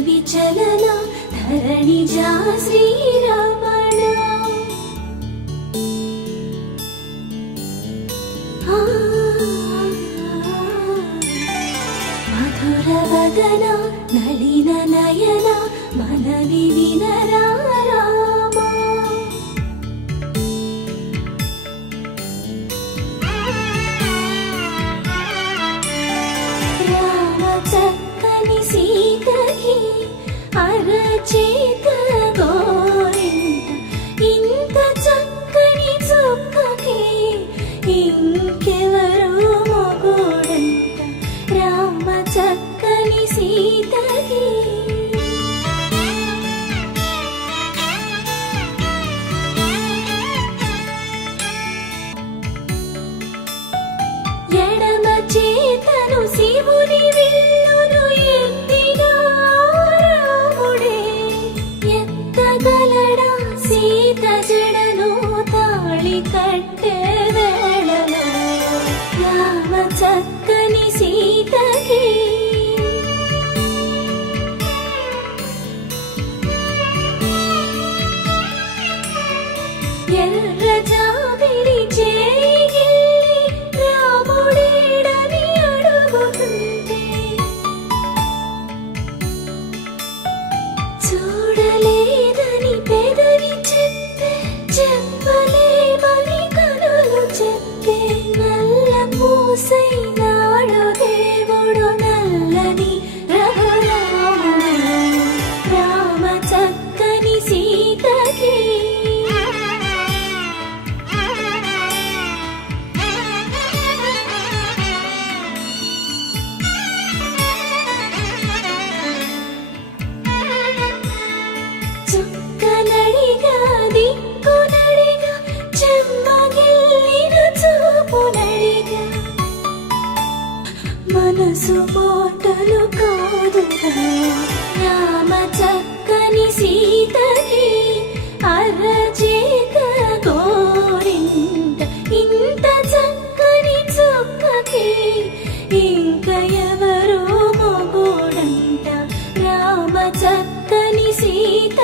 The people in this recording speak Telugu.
విచలన ధరణిజా శ్రీరమణ మధుర వదన నళిన నయన మనవి వినరా రామా రామ చక్కని సీతకి అరచేత గోరింట ఇంత చక్కని చుక్కకి ఇంకెవరు మొగుడంట రామ చక్కని సీతకి ఎడమ చేతను శివుని విల్లును ఎత్తిన రాముడే ఎత్తగలడా సీత జడను తాళి కట్టే వేళలో రామ చక్కని సీతకి ఎర్ర జాబిలి చేయి రాముడేడని అడుగుతుంటే చూడలేదని పెదవి చెప్పే చెప్పలేమని కనులు చెప్పే నల్ల పూసై నాడు దేవుడు నల్లని రఘురాముడు రామ చక్కని సీతకి చుక్కనడిగా దిక్కునడిగా చెమ్మగిల్లిన చూపునడిగా మనసు పోటలు కాదుగా రామ చక్కని సీతకి అరచేత గోరింట ఇంత చక్కని చుక్కకి ఇంక ఎవరు మొగుడంట రామ చక్కని సీత